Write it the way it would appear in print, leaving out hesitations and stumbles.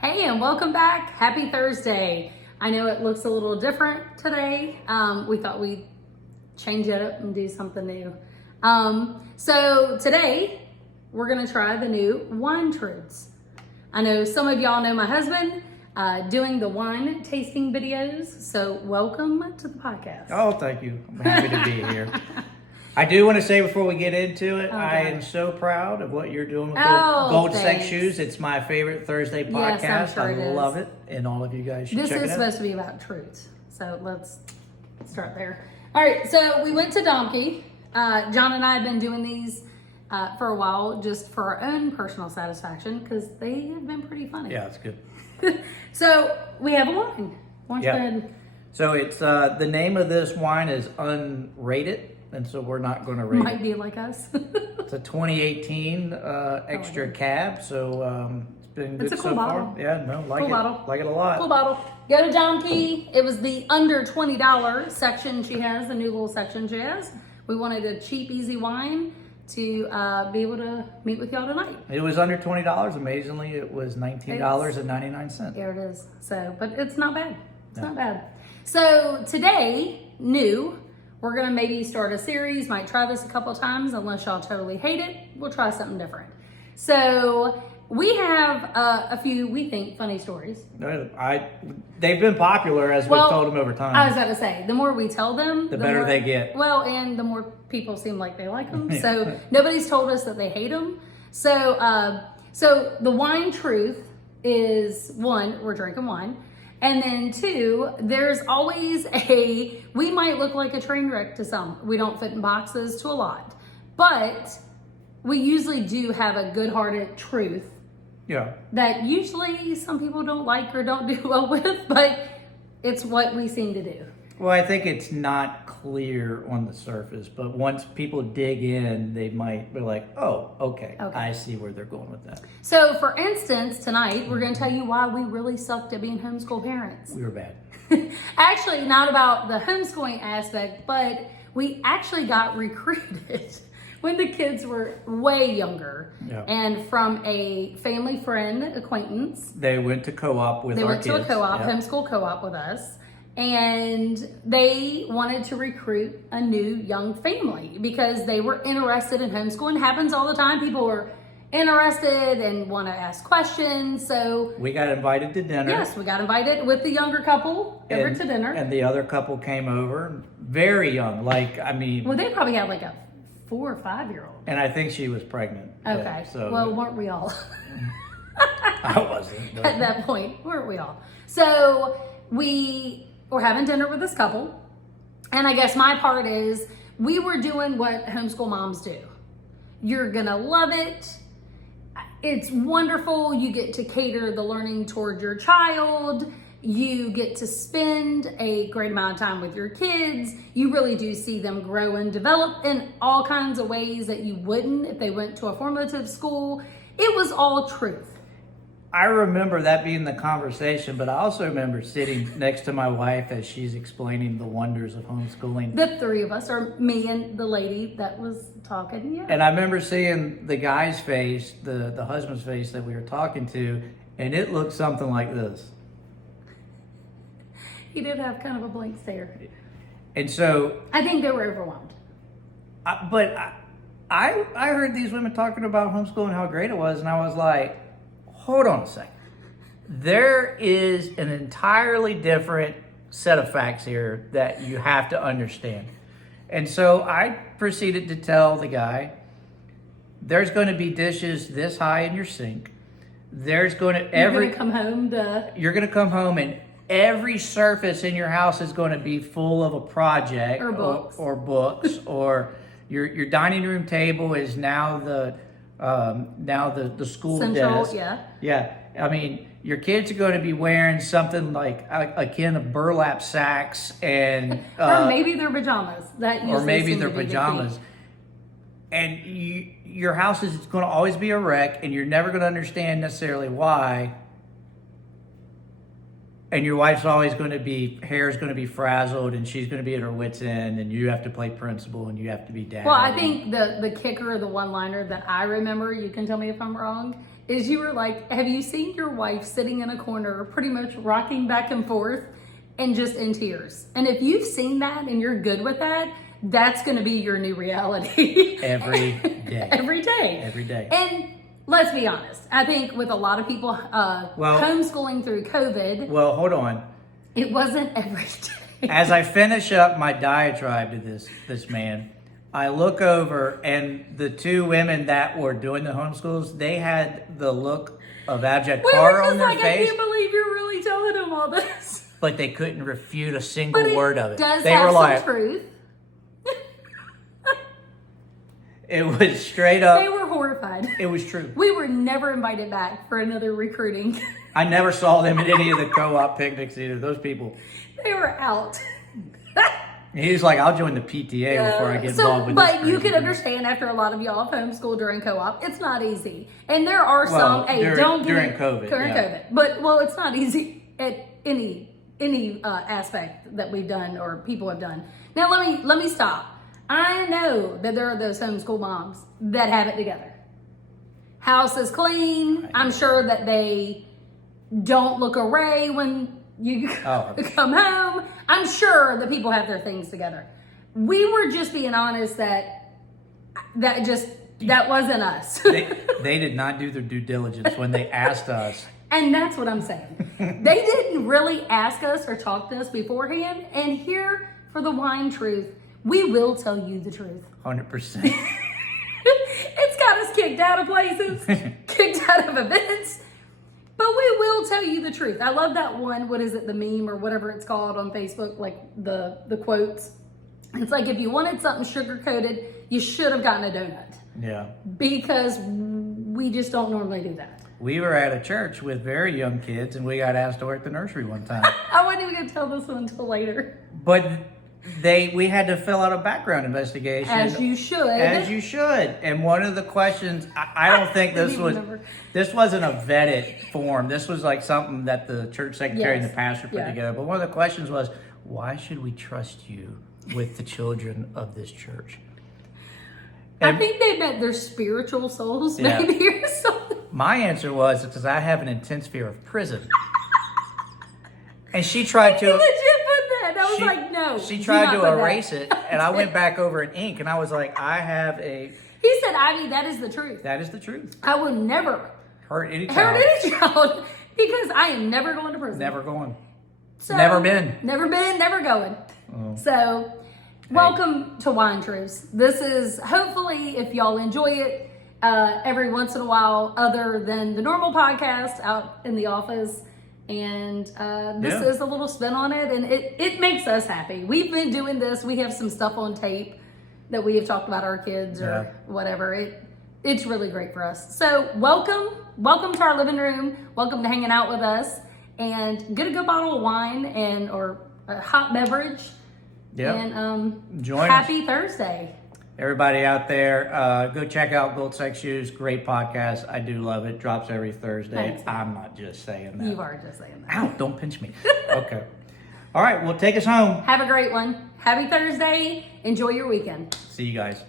Hey, and welcome back. Happy Thursday. I know it looks a little different today. We thought we'd change it up and do something new. So today we're gonna try the new wine truths. I know some of y'all know my husband doing the wine tasting videos. So welcome to the podcast. Oh, thank you. I'm happy to be here. I do want to say before we get into it, I am so proud of what you're doing with Gold Sex Shoes. It's my favorite Thursday podcast. Yes, I'm sure I love it, and all of you guys should check it out. This is supposed to be about truths, so let's start there. All right, so we went to Donkey. John and I have been doing these for a while, just for our own personal satisfaction, because they have been pretty funny. Yeah, it's good. So we have a wine. Why don't you go ahead? So it's the name of this wine is unrated. And so we're not going to rate Might be like us. It's a 2018 extra cab, so it's been good It's a cool so bottle. far. Yeah, no, like Cool it, bottle. like it a lot. Cool bottle. Go to Donkey. It was the under $20 section she has, the new little section she has. We wanted a cheap, easy wine to be able to meet with y'all tonight. It was under $20. Amazingly, it was $19.99. There it is. So, but it's not bad. It's not bad. So today, new. We're gonna maybe start a series, might try this a couple of times, unless y'all totally hate it, we'll try something different. So we have a few, we think, funny stories. They've been popular as we've told them over time. I was about to say, the more we tell them, the better they get. Well, and the more people seem like they like them. So nobody's told us that they hate them. So, so the wine truth is, one, we're drinking wine. And then two, there's always we might look like a train wreck to some. We don't fit in boxes to a lot. But we usually do have a good-hearted truth. Yeah. That usually some people don't like or don't do well with, but it's what we seem to do. Well, I think it's not clear on the surface, but once people dig in, they might be like, oh, okay. I see where they're going with that. So, for instance, tonight, we're going to tell you why we really sucked at being homeschool parents. We were bad. Actually, not about the homeschooling aspect, but we actually got recruited when the kids were way younger. Yeah. And from a family friend acquaintance. They went to co-op with our kids. They went to a co-op, homeschool co-op with us. And they wanted to recruit a new young family because they were interested in homeschooling. It happens all the time. People are interested and want to ask questions. So we got invited to dinner. Yes, we got invited with the younger couple over to dinner. And the other couple came over, very young. Well, they probably had like a 4 or 5 year old. And I think she was pregnant. Okay. So well, weren't we all? I wasn't. But at that point, weren't we all? So we were having dinner with this couple. And I guess my part is we were doing what homeschool moms do. You're going to love it. It's wonderful. You get to cater the learning toward your child. You get to spend a great amount of time with your kids. You really do see them grow and develop in all kinds of ways that you wouldn't if they went to a formative school. It was all truth. I remember that being the conversation, but I also remember sitting next to my wife as she's explaining the wonders of homeschooling. The three of us, or me and the lady that was talking, yeah. And I remember seeing the guy's face, the husband's face that we were talking to, and it looked something like this. He did have kind of a blank stare. And so I think they were overwhelmed. But I heard these women talking about homeschooling, how great it was, and I was like, hold on a second. There is an entirely different set of facts here that you have to understand. And so I proceeded to tell the guy, there's going to be dishes this high in your sink. You're going to come home You're going to come home and every surface in your house is going to be full of a project or books or your dining room table is now the school Central, desk. Yeah. I mean, your kids are going to be wearing something like akin to burlap sacks and or maybe their pajamas. And your house is going to always be a wreck, and you're never going to understand necessarily why. And your wife's always going to be, hair's going to be frazzled, and she's going to be at her wit's end, and you have to play principal, and you have to be dad. Well, I think the kicker, the one-liner that I remember, you can tell me if I'm wrong, is you were like, have you seen your wife sitting in a corner, pretty much rocking back and forth and just in tears? And if you've seen that and you're good with that, that's going to be your new reality. Every day. Every day. Every day. And let's be honest. I think with a lot of people homeschooling through COVID, Well, hold on. it wasn't every day. As I finish up my diatribe to this man, I look over and the two women that were doing the homeschools, they had the look of abject We horror were just on their like, I face, can't believe you're really telling him all this. but they couldn't refute a single But word of it. does They have were some like, truth. it was straight up. They were horrified. It was true. We were never invited back for another recruiting. I never saw them at any of the co-op picnics either. Those people. They were out. He was like, I'll join the PTA before I get involved with this. But you crazy can group." understand after a lot of y'all have homeschooled during co-op, it's not easy. And there are Well, some, hey, during COVID, During yeah. COVID. But, well, it's not easy at any aspect that we've done or people have done. Now, let me stop. I know that there are those homeschool moms that have it together. House is clean. I'm sure that they don't look array when you come home. I'm sure that people have their things together. We were just being honest that wasn't us. They did not do their due diligence when they asked us. And that's what I'm saying. They didn't really ask us or talk to us beforehand. And here, for the wine truth, we will tell you the truth. 100%. It's got us kicked out of places, kicked out of events. But we will tell you the truth. I love that one, what is it, the meme or whatever it's called on Facebook, like the quotes. It's like, if you wanted something sugar-coated, you should have gotten a donut. Yeah. Because we just don't normally do that. We were at a church with very young kids, and we got asked to work the nursery one time. I wasn't even going to tell this one until later. But we had to fill out a background investigation. As you should. As you should. And one of the questions, I don't think this wasn't a vetted form. This was like something that the church secretary and the pastor put together. But one of the questions was, why should we trust you with the children of this church? And I think they meant their spiritual souls, maybe, or something. my answer was, because I have an intense fear of prison. And she tried to... You legit put that. I was like, no. She tried to erase it, and I went back over in ink, and I was like, I have a... He said, Ivy, that is the truth. That is the truth. I will never Hurt any child because I am never going to prison. Never going. So, Never been. Never been, never going. Oh. So, welcome to Wine Truths. This is, hopefully, if y'all enjoy it, every once in a while, other than the normal podcast out in the office. And this is a little spin on it, and it makes us happy. We've been doing this. We have some stuff on tape that we have talked about our kids or whatever. It's really great for us. So welcome to our living room. Welcome to hanging out with us, and get a good bottle of wine or a hot beverage. Yep. And Join happy Thursday. Everybody out there, go check out Gold Sex Shoes. Great podcast. I do love it. Drops every Thursday. Thanks. I'm not just saying that. You are just saying that. Ow, don't pinch me. Okay. All right, well, take us home. Have a great one. Happy Thursday. Enjoy your weekend. See you guys.